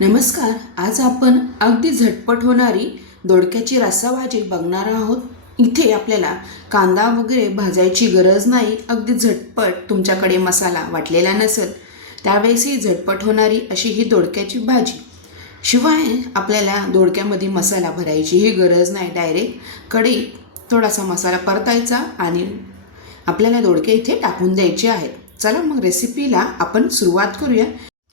नमस्कार. आज आपण अगदी झटपट होणारी दोडक्याची रस्सा भाजी बघणार आहोत. इथे आपल्याला कांदा वगैरे भाजायची गरज नाही. अगदी झटपट तुमच्याकडे मसाला वाटलेला नसेल त्यावेळेसही झटपट होणारी अशी ही दोडक्याची भाजी. शिवाय आपल्याला दोडक्यामध्ये मसाला भरायचीही गरज नाही. डायरेक्ट कढईत थोडासा मसाला परतायचा आणि आपल्याला दोडके इथे टाकून द्यायचे आहेत. चला मग रेसिपीला आपण सुरुवात करूया.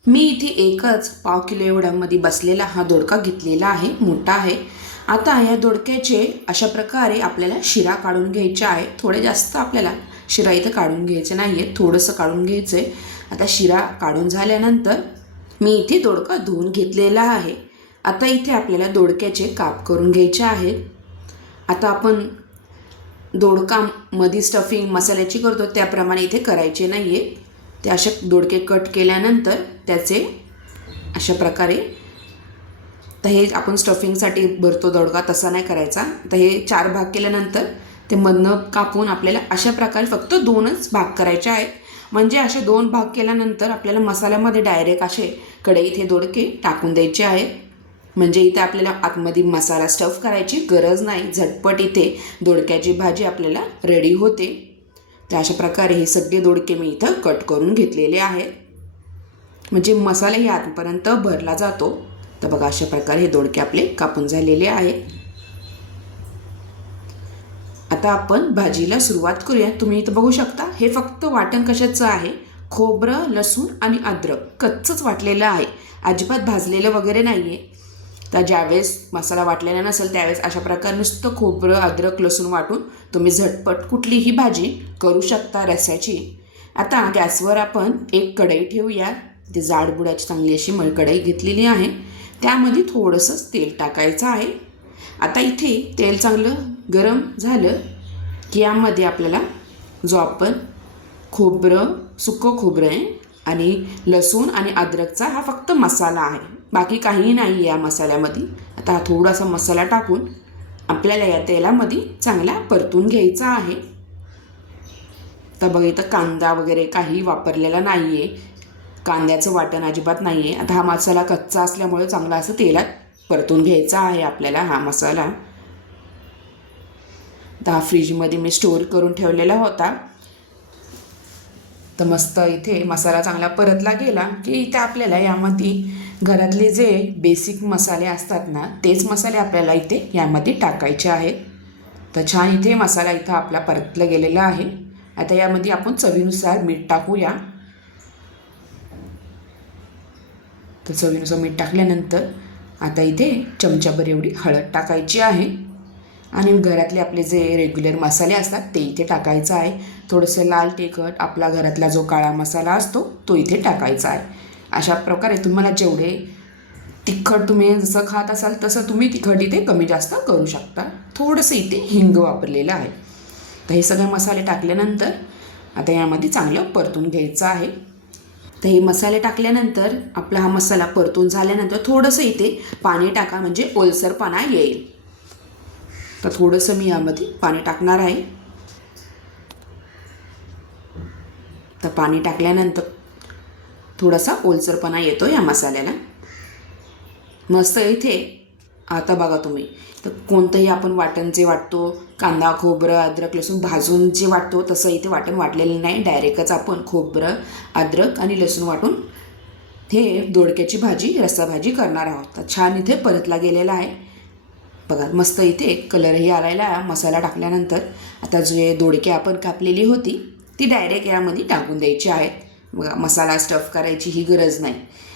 मी इथे एकच पाव किलो एवढ्यामध्ये बसलेला हा दोडका घेतलेला आहे, मोठा आहे. आता या दोडक्याचे अशा प्रकारे आपल्याला शिरा काढून घ्यायच्या आहे. थोडे जास्त आपल्याला शिरा इथं काढून घ्यायचे नाही आहे, थोडंसं काढून घ्यायचं आहे. आता शिरा काढून झाल्यानंतर मी इथे दोडका धुवून घेतलेला आहे. आता इथे आपल्याला दोडक्याचे काप करून घ्यायचे आहेत. आता आपण दोडकामध्ये स्टफिंग मसाल्याची करतो त्याप्रमाणे इथे करायचे नाही आहे. ते असे दोडके कट केल्यानंतर त्याचे अशा प्रकारे, तर हे आपण स्टफिंगसाठी भरतो दोडका तसा नाही करायचा. तर हे 4 भाग केल्यानंतर ते मधनं कापून आपल्याला अशा प्रकारे फक्त 2च भाग करायचे आहेत. म्हणजे असे 2 भाग केल्यानंतर आपल्याला मसाल्यामध्ये डायरेक्ट असे कढईत हे दोडके टाकून द्यायचे आहेत. म्हणजे इथे आपल्याला आतमध्ये मसाला स्टफ करायची गरज नाही. झटपट इथे दोडक्याची भाजी आपल्याला रेडी होते. तर अशा प्रकारे हे सगळे दोडके मी इथं कट करून घेतलेले आहेत. म्हणजे मसालाही आतपर्यंत भरला जातो. तर बघा अशा प्रकारे हे दोडके आपले कापून झालेले आहेत. आता आपण भाजीला सुरुवात करूया. तुम्ही इथं बघू शकता हे फक्त वाटण कशाचं आहे, खोबरं, लसूण आणि अद्रक कच्चंच वाटलेलं आहे, अजिबात भाजलेलं वगैरे नाही आहे. तर ज्यावेळेस मसाला वाटलेला नसेल त्यावेळेस अशा प्रकारे नुसतं खोबरं, अद्रक, लसूण वाटून तुम्ही झटपट कुठलीही भाजी करू शकता रस्स्याची. आता गॅसवर आपण एक कढई ठेवूया. ती जाडबुडाची चांगली अशी कढई घेतलेली आहे. त्यामध्ये थोडंसं तेल टाकायचं आहे. आता इथे तेल चांगलं गरम झालं की यामध्ये आपल्याला जो आपण खोबरं, सुकं खोबरं आहे आणि लसूण आणि अद्रकचा हा फक्त मसाला आहे, बाकी काहीही नाही आहे या मसाल्यामध्ये. आता हा थोडासा मसाला टाकून आपल्याला या तेलामध्ये चांगला परतून घ्यायचा आहे. तर बघा इथं कांदा वगैरे काही वापरलेला नाही आहे, कांद्याचं वाटण अजिबात नाही आहे. आता हा मसाला कच्चा असल्यामुळे चांगला असं तेलात परतून घ्यायचा आहे आपल्याला हा मसाला. तर हा फ्रीजमध्ये मी स्टोअर करून ठेवलेला होता. तर मस्त इथे मसाला चांगला परतला गेला की इथे आपल्याला यामध्ये घरातले जे बेसिक मसाले असतात ना, तेच मसाले आपल्याला इथे यामध्ये टाकायचे आहेत. तर छान इथे मसाला इथं आपला परतला गेलेला आहे. आता यामध्ये आपण चवीनुसार मीठ टाकूया. तर चवीनुसार मीठ टाकल्यानंतर आता इथे चमचाभर एवढी हळद टाकायची आहे आणि घरातले आपले जे रेग्युलर मसाले असतात ते इथे टाकायचं आहे. थोडंसं लाल तिखट, आपला घरातला जो काळा मसाला असतो तो इथे टाकायचा आहे. अशा प्रकारे तुम्हाला जेवढे तिखट तुम्ही जसं खात असाल तसं तुम्ही तिखट इथे कमी जास्त करू शकता. थोडंसं इथे हिंग वापरलेलं आहे. तर हे सगळे मसाले टाकल्यानंतर आता यामध्ये चांगलं परतून घ्यायचं आहे. तर हे मसाले टाकल्यानंतर आपला हा मसाला परतून झाल्यानंतर थोडंसं इथे पाणी टाका, म्हणजे ओलसरपणा येईल. तर थोडंसं मी यामध्ये पाणी टाकणार आहे. तर पाणी टाकल्यानंतर थोडासा ओलसरपणा येतो या मसाल्याला. मस्त इथे आता बघा तुम्ही, तर कोणतंही आपण वाटण जे वाटतो, कांदा, खोबरं, अद्रक, लसूण भाजून जे वाटतो तसं इथे वाटण वाटलेलं नाही. डायरेक्टच आपण खोबरं, अद्रक आणि लसूण वाटून हे दोडक्याची भाजी, रस्सा भाजी करणार आहोत. तर छान इथे परतला गेलेला आहे. बघा मस्त इथे कलरही आलायला मसाला टाकल्यानंतर. आता जे दोडके आपण कापलेली होती ती डायरेक्ट यामध्ये टाकून द्यायची आहेत. बघा मसाला स्टफ करायची ही गरज नाही.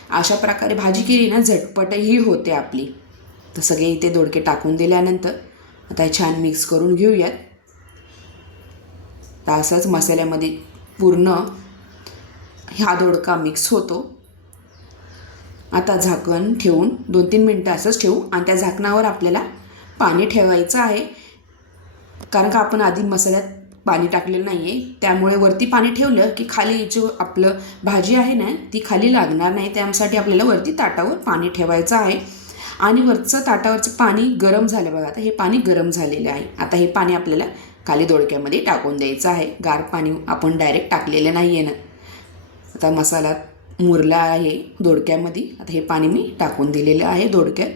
अशा प्रकारे भाजी केली ना झटपटही होते आपली. तर सगळे इथे दोडके टाकून दिल्यानंतर आता हे छान मिक्स करून घेऊयात. तर असंच मसाल्यामध्ये पूर्ण हा दोडका मिक्स होतो. आता झाकण ठेवून 2-3 मिनटं असंच ठेवू आणि त्या झाकणावर आपल्याला पाणी ठेवायचं आहे. कारण का आपण आधी मसाल्यात पाणी टाकलेलं नाही आहे, त्यामुळे वरती पाणी ठेवलं की खाली जो आपलं भाजी आहे ना ती खाली लागणार नाही. त्यासाठी आपल्याला वरती ताटावर पाणी ठेवायचं आहे. आणि वरचं ताटावरचं पाणी गरम झालं बघा. आता हे पाणी गरम झालेलं आहे. आता हे पाणी आपल्याला खाली दोडक्यामध्ये टाकून द्यायचं आहे. गार पाणी आपण डायरेक्ट टाकलेलं नाही आहे ना. आता मसाला मुरला आहे दोडक्यामध्ये. आता हे पाणी मी टाकून दिलेलं आहे दोडक्यात.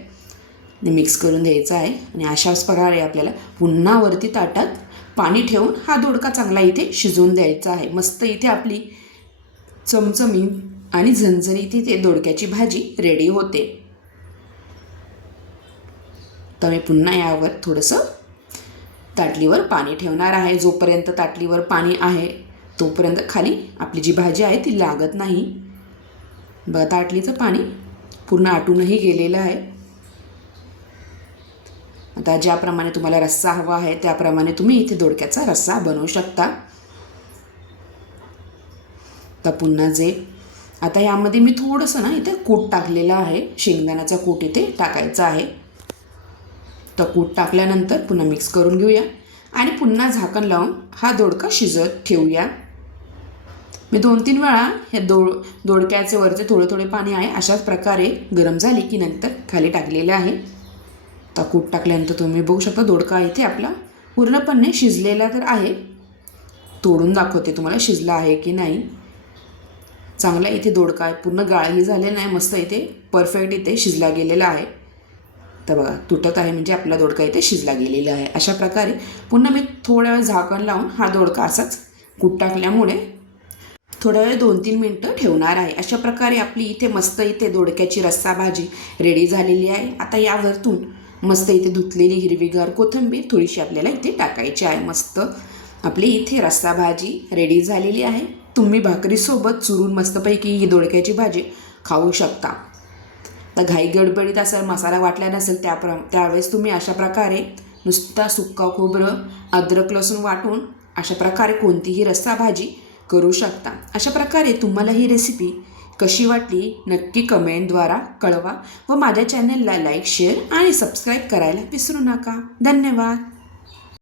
मिक्स करून द्यायचं आहे आणि अशाच प्रकारे आपल्याला पुन्हा वरती ताटात पाणी ठेवून हा दोडका चांगला इथे शिजवून द्यायचा आहे. मस्त इथे आपली चमचमीत आणि झणझणीत इथे दोडक्याची भाजी रेडी होते. तर मी पुन्हा यावर थोडंसं ताटलीवर पाणी ठेवणार आहे. जोपर्यंत ताटलीवर पाणी आहे तोपर्यंत खाली आपली जी भाजी आहे ती लागत नाही. बघा ताटलीचं पाणी पूर्ण आटूनही गेलेलं आहे. आता ज्याप्रमाणे तुम्हाला रस्सा हवा आहे त्याप्रमाणे तुम्ही इथे दोडक्याचा रस्सा बनवू शकता. तर पुन्हा आता यामध्ये मी थोडंसं ना इथे कूट टाकलेलं आहे. शेंगदाण्याचा कूट इथे टाकायचा आहे. तर कूट टाकल्यानंतर पुन्हा मिक्स करून घेऊया आणि पुन्हा झाकण लावून हा दोडका शिजत ठेवूया. मी 2-3 वेळा हे दोडक्याचे वरचे थोडे पाणी आहे अशाच प्रकारे गरम झाली की नंतर खाली टाकलेलं आहे. तर कूट टाकल्यानंतर तुम्ही बघू शकता दोडका इथे आपला पूर्णपणे शिजलेला तर आहे. तोडून दाखवते तुम्हाला शिजला आहे की नाही. चांगला इथे दोडका पूर्ण गाळही झालेला नाही. मस्त इथे परफेक्ट इथे शिजला गेलेला आहे. तर बघा तुटत आहे म्हणजे आपला दोडका इथे शिजला गेलेला आहे. अशा प्रकारे पुन्हा मी थोड्या वेळ झाकण लावून हा दोडका असाच कूट टाकल्यामुळे थोडा वेळ 2-3 मिनटं ठेवणार आहे. अशा प्रकारे आपली इथे मस्त इथे दोडक्याची रस्सा भाजी रेडी झालेली आहे. आता यावरतून मस्त इथे धुतलेली हिरवीगार कोथिंबीर थोडीशी आपल्याला इथे टाकायची आहे. मस्त आपली इथे रस्सा भाजी रेडी झालेली आहे. तुम्ही भाकरीसोबत चुरून मस्तपैकी ही दोडक्याची भाजी खाऊ शकता. तर घाई गडबडीत असेल मसाला वाटला नसेल त्यावेळेस तुम्ही अशा प्रकारे नुसता सुक्का खोबरं अद्रक लसूण वाटून अशा प्रकारे कोणतीही रस्सा भाजी करू शकता. अशा प्रकारे तुम्हाला ही रेसिपी कशी वाटली नक्की कमेंटद्वारा कळवा व माझ्या चॅनलला लाईक शेअर आणि सबस्क्राईब करायला विसरू नका. धन्यवाद.